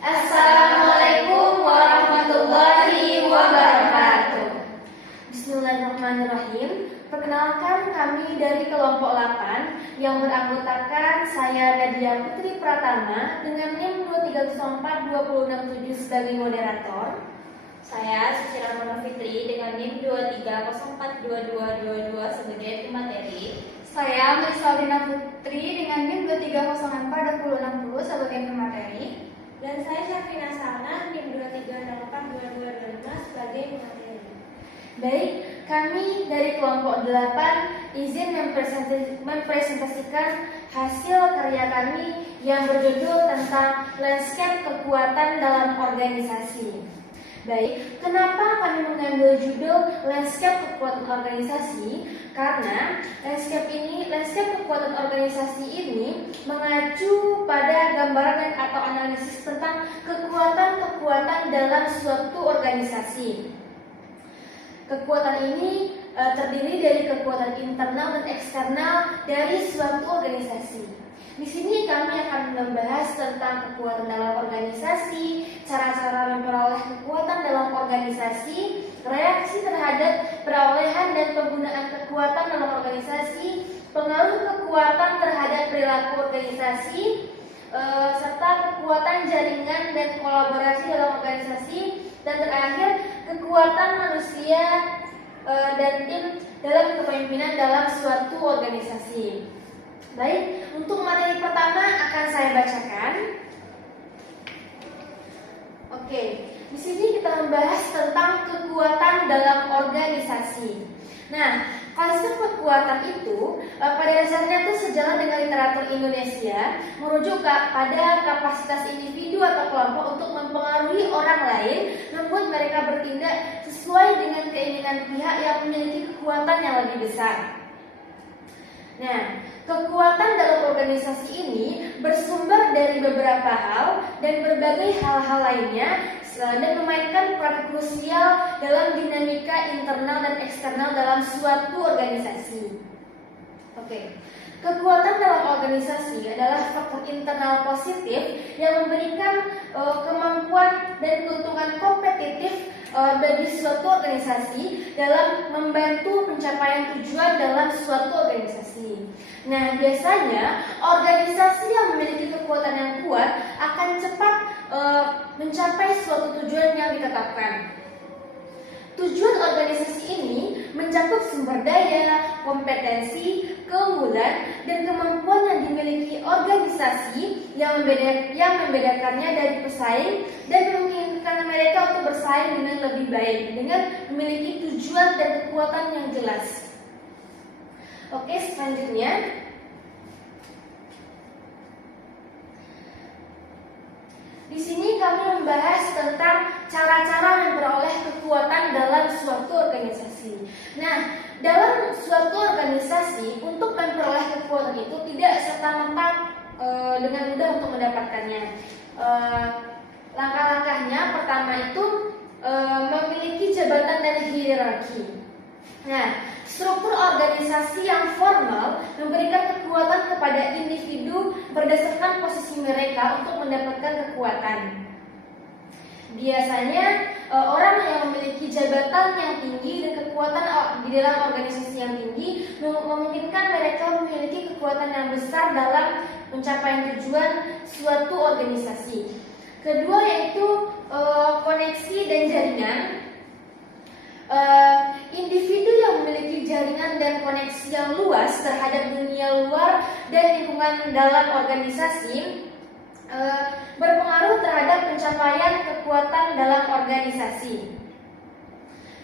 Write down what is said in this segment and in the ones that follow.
Assalamualaikum warahmatullahi wabarakatuh. Bismillahirrahmanirrahim. Perkenalkan, kami dari kelompok 8 yang beranggotakan saya Nadia Putri Pratama dengan NIM 2304267 sebagai moderator. Saya Suci Rahmana Fitri dengan NIM 2304222 sebagai pemateri. Saya Melisa Putri dengan NIM 2304260 sebagai pemateri. Dan saya Syafrina Salna NIM 2304225 sebagai pemateri. Baik, kami dari kelompok 8 izin mempresentasikan hasil karya kami yang berjudul tentang landscape kekuatan dalam organisasi. Baik, kenapa kami mengambil judul landscape kekuatan organisasi? Karena landscape kekuatan organisasi ini mengacu pada gambaran atau analisis tentang kekuatan-kekuatan dalam suatu organisasi. Kekuatan ini terdiri dari kekuatan internal dan eksternal dari suatu organisasi. Di sini kami akan membahas tentang kekuatan dalam organisasi, cara-cara memperoleh kekuatan dalam organisasi, reaksi terhadap perolehan dan penggunaan kekuatan dalam organisasi, pengaruh kekuatan terhadap perilaku organisasi, serta kekuatan jaringan dan kolaborasi dalam organisasi, dan terakhir kekuatan manusia dan tim dalam kepemimpinan dalam suatu organisasi. Baik, untuk materi pertama akan saya bacakan. Oke, di sini kita membahas tentang kekuatan dalam organisasi. Nah, konsep kekuatan itu pada dasarnya itu sejalan dengan literatur Indonesia, merujuk pada kapasitas individu atau kelompok untuk mempengaruhi orang lain, membuat mereka bertindak sesuai dengan keinginan pihak yang memiliki kekuatan yang lebih besar. Nah, kekuatan dalam organisasi ini bersumber dari beberapa hal dan berbagai hal-hal lainnya dan memainkan peran krusial dalam dinamika internal dan eksternal dalam suatu organisasi. Oke. Kekuatan dalam organisasi adalah faktor internal positif yang memberikan kemampuan dan keuntungan kompetitif bagi suatu organisasi dalam membantu pencapaian tujuan dalam suatu organisasi. Nah, biasanya organisasi yang memiliki kekuatan yang kuat akan cepat mencapai suatu tujuan yang ditetapkan. Tujuan organisasi ini mencakup sumber daya, kompetensi, keunggulan, dan kemampuan yang dimiliki organisasi yang membedakannya dari pesaing dan memungkinkan mereka untuk bersaing dengan lebih baik dengan memiliki tujuan dan kekuatan yang jelas. Oke, selanjutnya di sini kami membahas tentang cara-cara memperoleh kekuatan dalam suatu organisasi. Nah, dalam suatu organisasi untuk memperoleh kekuatan itu tidak serta-merta dengan mudah untuk mendapatkannya. Langkah-langkahnya pertama itu memiliki jabatan dan hierarki. Nah, struktur organisasi yang formal memberikan kekuatan kepada individu berdasarkan posisi mereka untuk mendapatkan kekuatan. Biasanya orang yang memiliki jabatan yang tinggi dan kekuatan di dalam organisasi yang tinggi memungkinkan mereka memiliki kekuatan yang besar dalam pencapaian tujuan suatu organisasi. Kedua yaitu koneksi dan jaringan. Individu yang memiliki jaringan dan koneksi yang luas terhadap dunia luar dan lingkungan dalam organisasi berpengaruh terhadap pencapaian kekuatan dalam organisasi.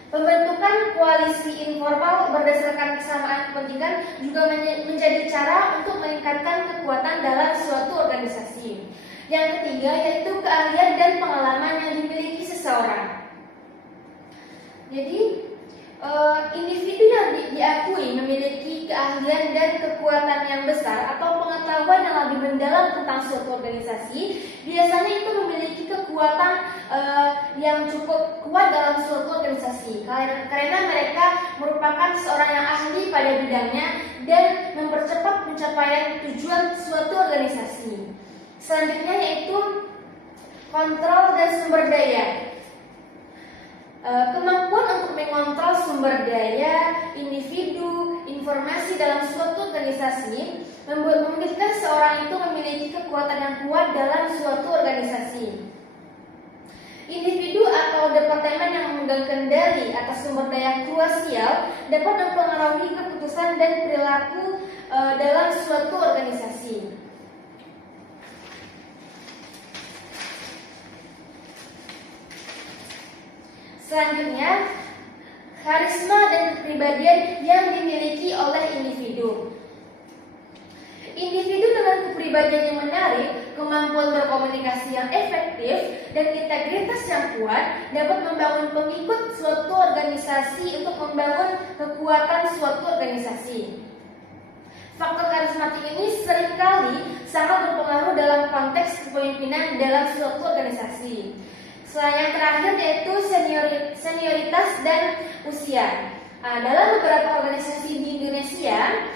Pembentukan koalisi informal berdasarkan kesamaan kepentingan juga menjadi cara untuk meningkatkan kekuatan dalam suatu organisasi. Yang ketiga yaitu keahlian dan pengalaman yang dimiliki seseorang. Jadi individu yang diakui memiliki keahlian dan kekuatan yang besar atau pengetahuan yang lebih mendalam tentang suatu organisasi biasanya itu memiliki kekuatan yang cukup kuat dalam suatu organisasi karena mereka merupakan seorang yang ahli pada bidangnya dan mempercepat pencapaian tujuan suatu organisasi. Selanjutnya yaitu kontrol dan sumber daya. Kemampuan untuk mengontrol sumber daya, individu, informasi dalam suatu organisasi memungkinkan seorang itu memiliki kekuatan yang kuat dalam suatu organisasi. Individu atau departemen yang memegang kendali atas sumber daya krusial dapat mempengaruhi keputusan dan perilaku dalam suatu organisasi. Selanjutnya, karisma dan kepribadian yang dimiliki oleh individu. Individu dengan kepribadian yang menarik, kemampuan berkomunikasi yang efektif, dan integritas yang kuat dapat membangun pengikut suatu organisasi untuk membangun kekuatan suatu organisasi. Faktor karismatik ini seringkali sangat berpengaruh dalam konteks kepemimpinan dalam suatu organisasi. Selain yang terakhir yaitu senioritas dan usia. Dalam beberapa organisasi di Indonesia,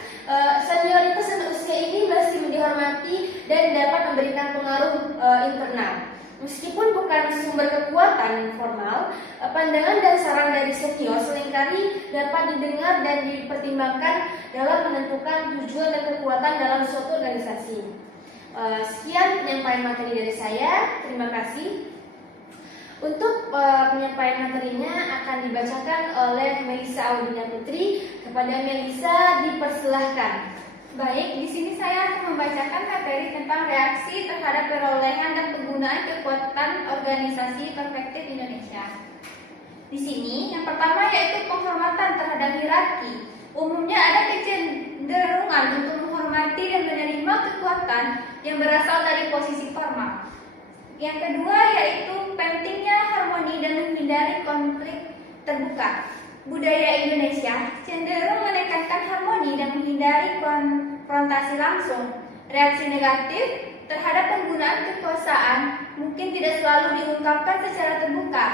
senioritas dan usia ini masih dihormati dan dapat memberikan pengaruh internal. Meskipun bukan sumber kekuatan formal, pandangan dan saran dari senior seringkali dapat didengar dan dipertimbangkan dalam menentukan tujuan dan kekuatan dalam suatu organisasi. Sekian penyampaian materi dari saya. Terima kasih. Untuk penyampaian materinya akan dibacakan oleh Melisa Audina Putri. Kepada Melisa dipersilahkan. Baik, di sini saya akan membacakan materi tentang reaksi terhadap perolehan dan penggunaan kekuatan organisasi perspektif Indonesia. Di sini, yang pertama yaitu penghormatan terhadap hierarki. Umumnya ada kecenderungan untuk menghormati dan menerima kekuatan yang berasal dari posisi formal. Yang kedua yaitu pentingnya harmoni dan menghindari konflik terbuka. Budaya Indonesia cenderung menekankan harmoni dan menghindari konfrontasi langsung. Reaksi negatif terhadap penggunaan kekuasaan mungkin tidak selalu diungkapkan secara terbuka,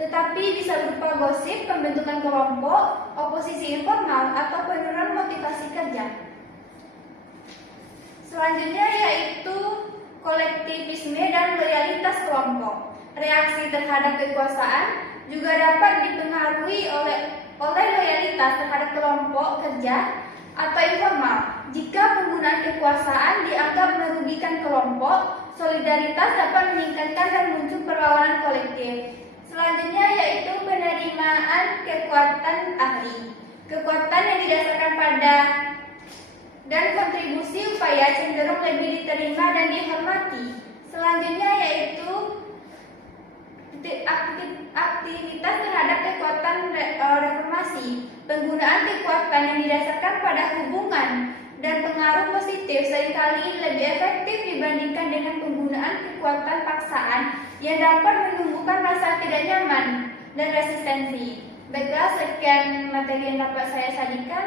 tetapi bisa berupa gosip, pembentukan kelompok, oposisi informal, atau penurunan motivasi kerja. Selanjutnya yaitu kolektivisme dan loyalitas kelompok. Reaksi terhadap kekuasaan juga dapat dipengaruhi oleh loyalitas terhadap kelompok kerja atau informal. Jika penggunaan kekuasaan dianggap merugikan kelompok, solidaritas dapat meningkatkan dan muncul perlawanan kolektif. Selanjutnya yaitu penerimaan kekuatan ahli. Kekuatan yang didasarkan pada dan kontribusi upaya cenderung lebih diterima dan dihormati. Selanjutnya yaitu aktivitas terhadap kekuatan reformasi. Penggunaan kekuatan yang didasarkan pada hubungan dan pengaruh positif seringkali lebih efektif dibandingkan dengan penggunaan kekuatan paksaan yang dapat menumbuhkan rasa tidak nyaman dan resistensi. Baiklah, sekian materi yang dapat saya sajikan.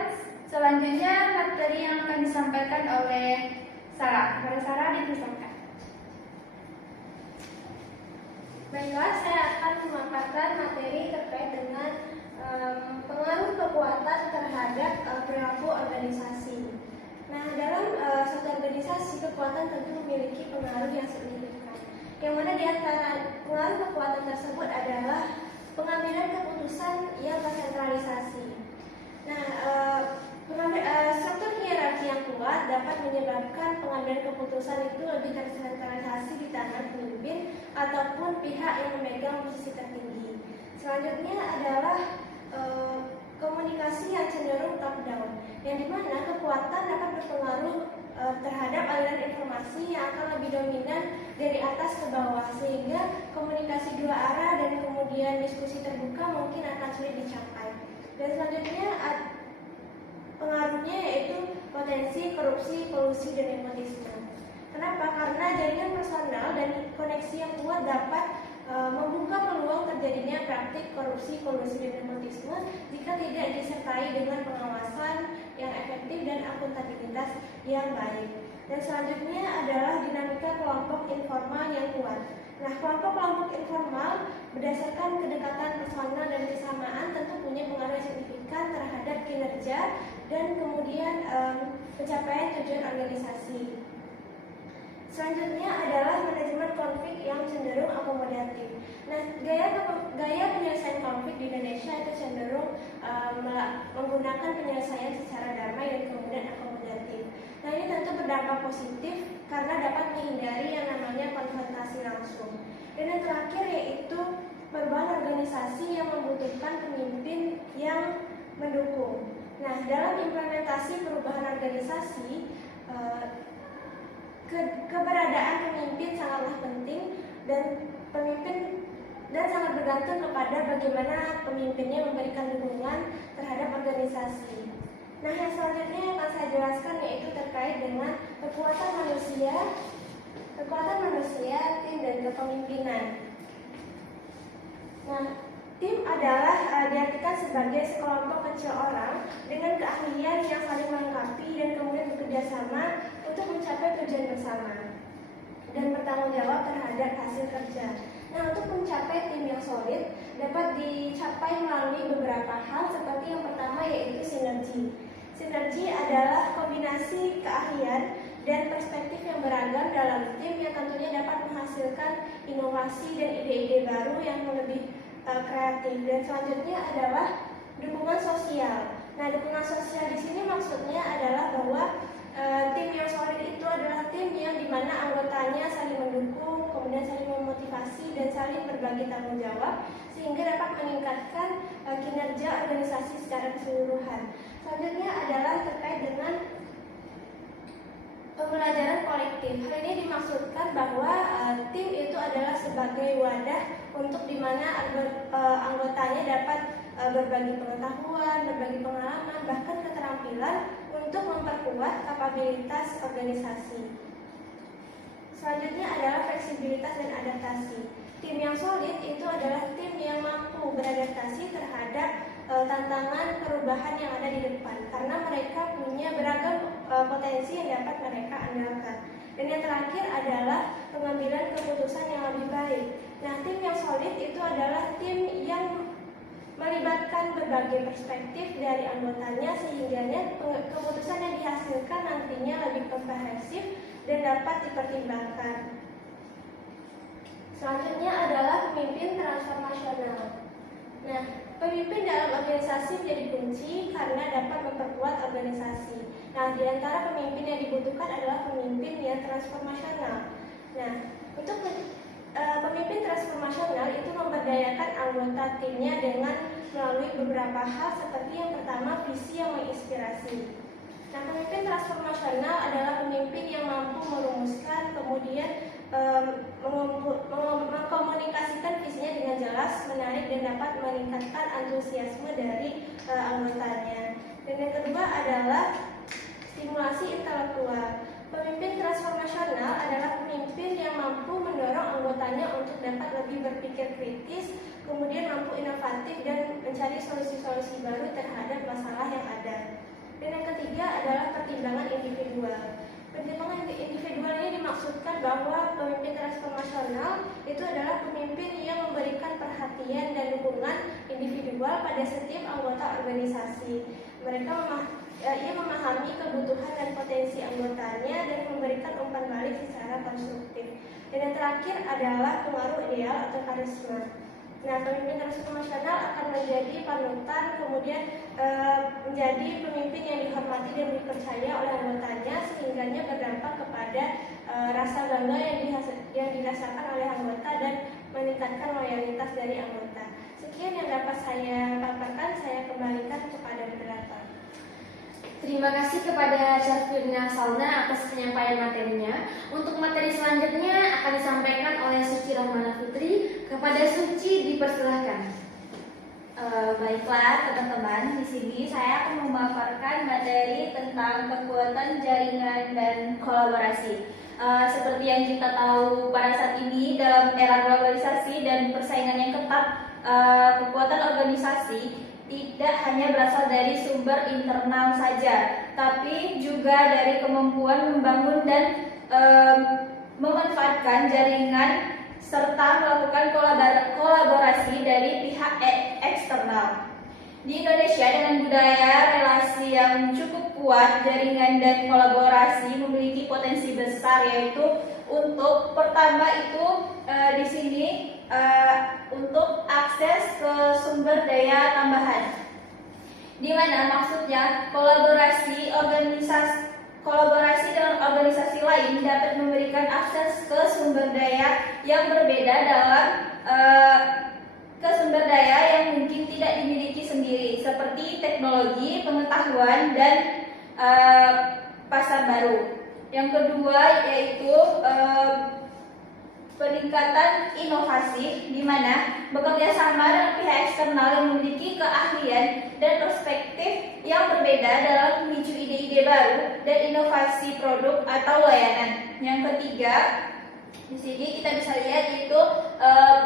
Selanjutnya materi yang akan disampaikan oleh Sarah. Kepada Sarah dipersilakan. Baiklah, saya akan memaparkan materi terkait dengan pengaruh kekuatan terhadap perilaku organisasi. Nah, dalam suatu organisasi, kekuatan tentu memiliki pengaruh yang signifikan. Yang mana di antara pengaruh kekuatan tersebut adalah pengambilan keputusan yang tersentralisasi. Nah, struktur hierarki yang kuat dapat menyebabkan pengambilan keputusan itu lebih tersentralisasi di tangan pemimpin ataupun pihak yang memegang posisi tertinggi. Selanjutnya adalah komunikasi yang cenderung top down, yang dimana kekuatan dapat berpengaruh terhadap aliran informasi yang akan lebih dominan dari atas ke bawah, sehingga komunikasi dua arah dan kemudian diskusi terbuka mungkin akan sulit dicapai. Dan selanjutnya pengaruhnya yaitu potensi korupsi, kolusi, dan nepotisme. Kenapa? Karena jaringan personal dan koneksi yang kuat dapat membuka peluang terjadinya praktik korupsi, kolusi, dan nepotisme jika tidak disertai dengan pengawasan yang efektif dan akuntabilitas yang baik. Dan selanjutnya adalah dinamika kelompok informal yang kuat. Nah, kelompok-kelompok informal berdasarkan kedekatan personal dan kesamaan tentu punya pengaruh signifikan terhadap kinerja dan kemudian pencapaian tujuan organisasi. Selanjutnya adalah manajemen konflik yang cenderung konflik di Indonesia itu cenderung menggunakan penyelesaian secara damai dan kemudian akomodatif. Nah, ini tentu berdampak positif karena dapat menghindari yang namanya konfrontasi langsung. Dan yang terakhir yaitu perubahan organisasi yang membutuhkan pemimpin yang mendukung. Nah, dalam implementasi perubahan organisasi, keberadaan pemimpin sangatlah penting dan sangat bergantung kepada bagaimana pemimpinnya memberikan dukungan terhadap organisasi. Nah, yang selanjutnya yang akan saya jelaskan yaitu terkait dengan kekuatan manusia, tim dan kepemimpinan. Nah, tim adalah diartikan sebagai sekelompok kecil orang dengan keahlian yang saling melengkapi dan kemudian bekerja sama untuk mencapai tujuan bersama dan bertanggung jawab terhadap hasil kerja. Nah, untuk mencapai tim yang solid dapat dicapai melalui beberapa hal seperti yang pertama yaitu sinergi. Sinergi adalah kombinasi keahlian dan perspektif yang beragam dalam tim yang tentunya dapat menghasilkan inovasi dan ide-ide baru yang lebih kreatif. Dan selanjutnya adalah dukungan sosial. Nah, dukungan sosial di sini maksudnya adalah bahwa tim yang solid itu adalah tim yang dimana anggotanya saling mendukung, kemudian saling memotivasi dan saling berbagi tanggung jawab sehingga dapat meningkatkan kinerja organisasi secara keseluruhan. Selanjutnya adalah terkait dengan pembelajaran kolektif. Hal ini dimaksudkan bahwa tim itu adalah sebagai wadah untuk dimana anggotanya dapat berbagi pengetahuan, berbagi pengalaman, bahkan keterampilan untuk memperkuat kapabilitas organisasi. Selanjutnya adalah fleksibilitas dan adaptasi. Tim yang solid itu adalah tim yang mampu beradaptasi terhadap tantangan perubahan yang ada di depan karena mereka punya beragam potensi yang dapat mereka andalkan. Dan yang terakhir adalah pengambilan keputusan yang lebih baik. Nah, tim yang solid itu adalah tim yang melibatkan berbagai perspektif dari anggotanya sehingga keputusan yang dihasilkan nantinya lebih komprehensif dan dapat dipertimbangkan. Selanjutnya adalah pemimpin transformasional. Nah, pemimpin dalam organisasi menjadi kunci karena dapat memperkuat organisasi. Nah, di antara pemimpin yang dibutuhkan adalah pemimpin yang transformasional. Nah, untuk pemimpin transformasional itu memberdayakan anggota timnya dengan melalui beberapa hal seperti yang pertama visi yang menginspirasi. Nah, pemimpin transformasional adalah pemimpin yang mampu merumuskan kemudian mengkomunikasikan visinya dengan jelas, menarik dan dapat meningkatkan antusiasme dari anggotanya. Dan yang kedua adalah stimulasi intelektual. Pemimpin transformasional adalah pemimpin yang mampu mendorong anggotanya untuk dapat lebih berpikir kritis, kemudian mampu inovatif dan mencari solusi-solusi baru terhadap masalah yang ada. Dan yang ketiga adalah pertimbangan individual. Pertimbangan individual ini dimaksudkan bahwa pemimpin transformasional itu adalah pemimpin yang memberikan perhatian dan dukungan individual pada setiap anggota organisasi. Ia memahami kebutuhan dan potensi anggotanya dan memberikan umpan balik secara konstruktif. Dan yang terakhir adalah pengaruh ideal atau karisma. Nah, pemimpin transformasional akan menjadi panutan, kemudian menjadi pemimpin yang dihormati dan dipercaya oleh anggotanya, sehingga berdampak kepada rasa bangga yang dirasakan oleh anggota dan meningkatkan loyalitas dari anggota. Sekian yang dapat saya paparkan, saya kembalikan kepada moderator. Terima kasih kepada Syafirina Salna atas penyampaian materinya. Untuk materi selanjutnya akan disampaikan oleh Suci Rahmana Fitri. Kepada Suci dipersilahkan. Baiklah teman-teman, di sini saya akan memaparkan materi tentang kekuatan jaringan dan kolaborasi. Seperti yang kita tahu pada saat ini dalam era globalisasi dan persaingan yang ketat, kekuatan organisasi tidak hanya berasal dari sumber internal saja, tapi juga dari kemampuan membangun dan memanfaatkan jaringan serta melakukan kolaborasi dari pihak eksternal. Di Indonesia dengan budaya relasi yang cukup kuat, jaringan dan kolaborasi memiliki potensi besar, yaitu untuk pertama itu di sini untuk akses ke sumber daya tambahan. Di mana maksudnya kolaborasi dengan organisasi lain dapat memberikan akses ke sumber daya yang berbeda ke sumber daya yang mungkin tidak dimiliki sendiri, seperti teknologi, pengetahuan, dan pasar baru. Yang kedua yaitu peningkatan inovasi, di mana bekerja sama dengan pihak eksternal yang memiliki keahlian dan perspektif yang berbeda dalam memicu ide-ide baru dan inovasi produk atau layanan. Yang ketiga, di sini kita bisa lihat yaitu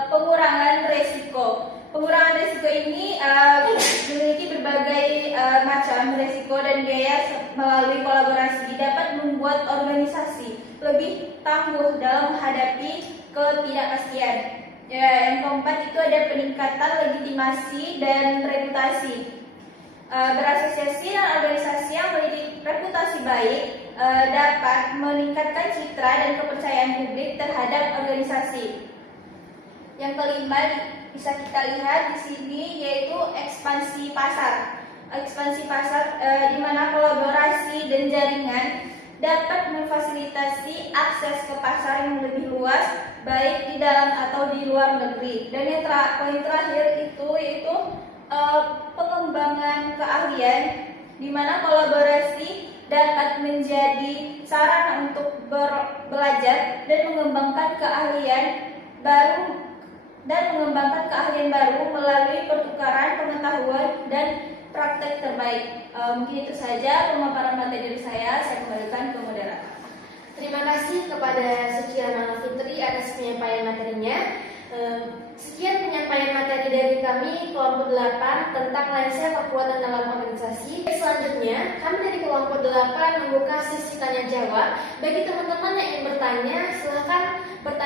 pengurangan resiko. Pengurangan resiko ini memiliki berbagai macam resiko dan biaya melalui kolaborasi dapat membuat organisasi lebih tangguh dalam menghadapi ketidakpastian. Ya, yang keempat itu ada peningkatan legitimasi dan reputasi. Berasosiasi dengan organisasi yang memiliki reputasi baik dapat meningkatkan citra dan kepercayaan publik terhadap organisasi. Yang kelima bisa kita lihat di sini yaitu ekspansi pasar. Ekspansi pasar di mana kolaborasi dan jaringan dapat memfasilitasi akses ke pasar yang lebih luas, baik di dalam atau di luar negeri. Dan yang poin terakhir itu yaitu pengembangan keahlian, di mana kolaborasi dapat menjadi sarana untuk belajar dan mengembangkan keahlian baru melalui pertukaran pengetahuan dan praktek terbaik. Mungkin itu saja pemaparan materi dari saya kembalikan ke moderator. Terima kasih kepada Suciana Fitri atas penyampaian materinya. Sekian penyampaian materi dari kami kelompok 8 tentang mindset kekuatan dalam organisasi. Selanjutnya, kami dari kelompok 8 membuka sesi tanya jawab. Bagi teman-teman yang ingin bertanya, silakan bertanya